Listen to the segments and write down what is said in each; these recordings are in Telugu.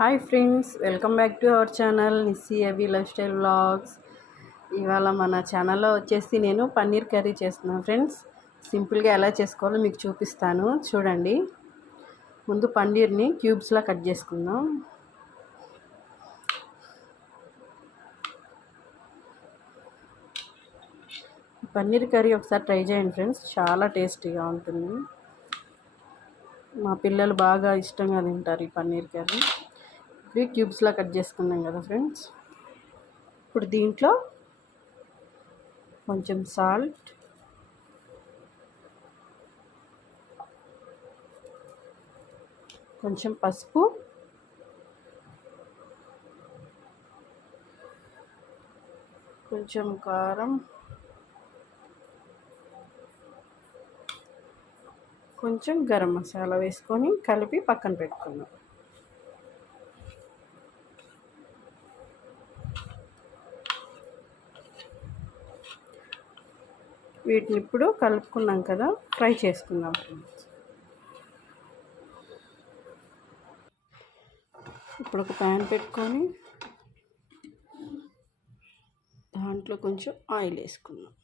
Hi friends, welcome back to our channel Nissy అవి లైఫ్ స్టైల్ వ్లాగ్స్. ఇవాళ మన ఛానల్లో వచ్చేసి నేను పన్నీర్ కర్రీ చేస్తున్నాను ఫ్రెండ్స్. సింపుల్గా ఎలా చేసుకోవాలో మీకు చూపిస్తాను, చూడండి. ముందు పన్నీర్ని క్యూబ్స్లా కట్ చేసుకుందాం. పన్నీర్ కర్రీ ఒకసారి ట్రై చేయండి ఫ్రెండ్స్, చాలా టేస్టీగా ఉంటుంది. మా పిల్లలు బాగా ఇష్టంగా తింటారు ఈ పన్నీర్ కర్రీ. ఇది క్యూబ్స్లా కట్ చేసుకున్నాం కదా ఫ్రెండ్స్. ఇప్పుడు దీంట్లో కొంచెం సాల్ట్, కొంచెం పసుపు, కొంచెం కారం, కొంచెం గరం మసాలా వేసుకొని కలిపి పక్కన పెట్టుకుందాం. వీటిని ఇప్పుడు కలుపుకున్నాం కదా, ఫ్రై చేసుకుందాం. ఇప్పుడు ఒక ప్యాన్ పెట్టుకొని దాంట్లో కొంచెం ఆయిల్ వేసుకుందాం.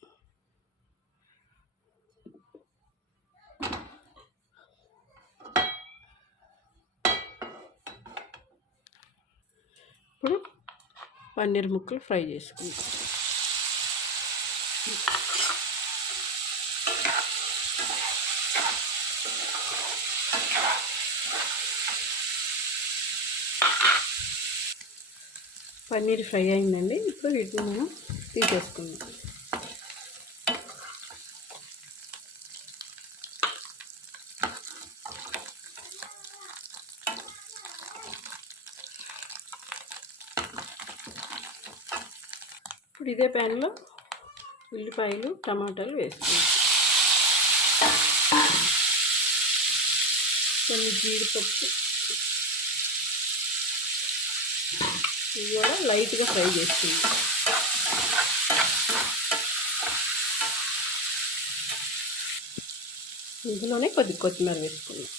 ఇప్పుడు పన్నీర్ ముక్కలు ఫ్రై చేసుకుందాం. పన్నీర్ ఫ్రై అయిందండి. ఇప్పుడు వీటిని మనం తీసేసుకుందాం. ఇప్పుడు ఇదే ప్యాన్లో ఉల్లిపాయలు, టమాటాలు వేసుకుందాం. కొన్ని జీడిపప్పు ఇవి కూడా లైట్గా ఫ్రై చేసుకుందాం. ఇందులోనే కొత్తిమీర వేసుకుందాం.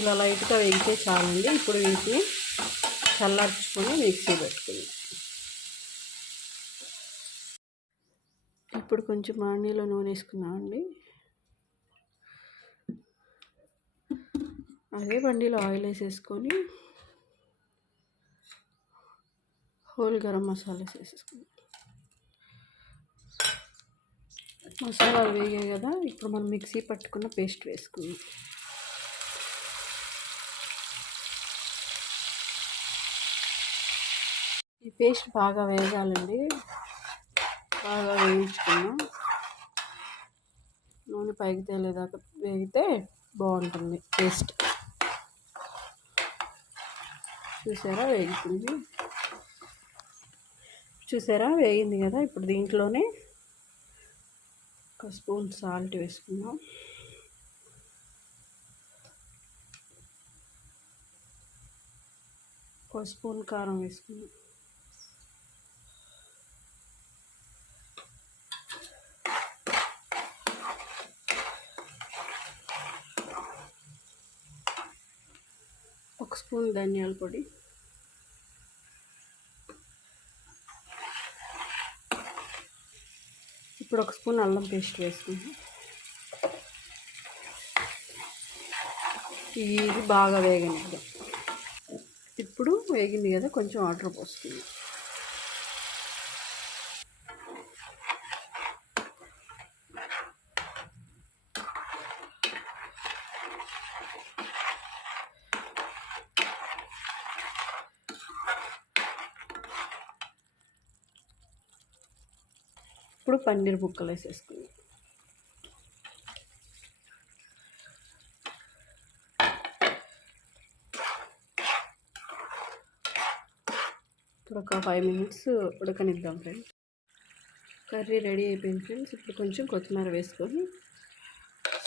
ఇలా లైట్గా వేగితే చాలండి. ఇప్పుడు వీటిని చల్లార్చుకొని మిక్సీ పెట్టుకుందాం. ఇప్పుడు కొంచెం మాణీలో నూనె వేసుకుందామండి. అదే బండిలో ఆయిల్ వేసేసుకొని హోల్ గరం మసాలా వేసేసుకుందాం. మసాలాలు వేగాయి కదా, ఇప్పుడు మనం మిక్సీ పట్టుకున్న పేస్ట్ వేసుకుందాం. ఈ పేస్ట్ బాగా వేగాలండి, బాగా వేయించుకున్నాం. నూనె పైకి తేలేదాకా వేగితే బాగుంటుంది టేస్ట్. చూసారా వేగుతుంది, చూసారా వేగింది కదా. ఇప్పుడు దీంట్లోనే ఒక స్పూన్ సాల్ట్ వేసుకుందాం. ఒక స్పూన్ కారం వేసుకుందాం. ఒక స్పూన్ ధనియాల పొడి, ఇప్పుడు ఒక స్పూన్ అల్లం పేస్ట్ వేసుకుందాం. ఇది బాగా వేగనిద్దాం. ఇప్పుడు వేగింది కదా, కొంచెం వాటర్ పోసుకుందాం. ఇప్పుడు పన్నీర్ ముక్కలు వేసేసుకుందాం. ఇప్పుడు ఒక 5 మినిట్స్ ఉడకనిద్దాం ఫ్రెండ్స్. కర్రీ రెడీ అయిపోయింది ఫ్రెండ్స్. ఇప్పుడు కొంచెం కొత్తిమీర వేసుకొని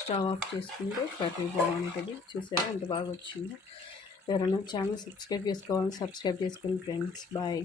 స్టవ్ ఆఫ్ చేసుకుంటే కర్రీ బాగుంటుంది. చూసారా ఎంత బాగా వచ్చిందో. ఎవరైనా ఛానల్ సబ్స్క్రైబ్ చేసుకోవాలని సబ్స్క్రైబ్ చేసుకోండి ఫ్రెండ్స్. బాయ్.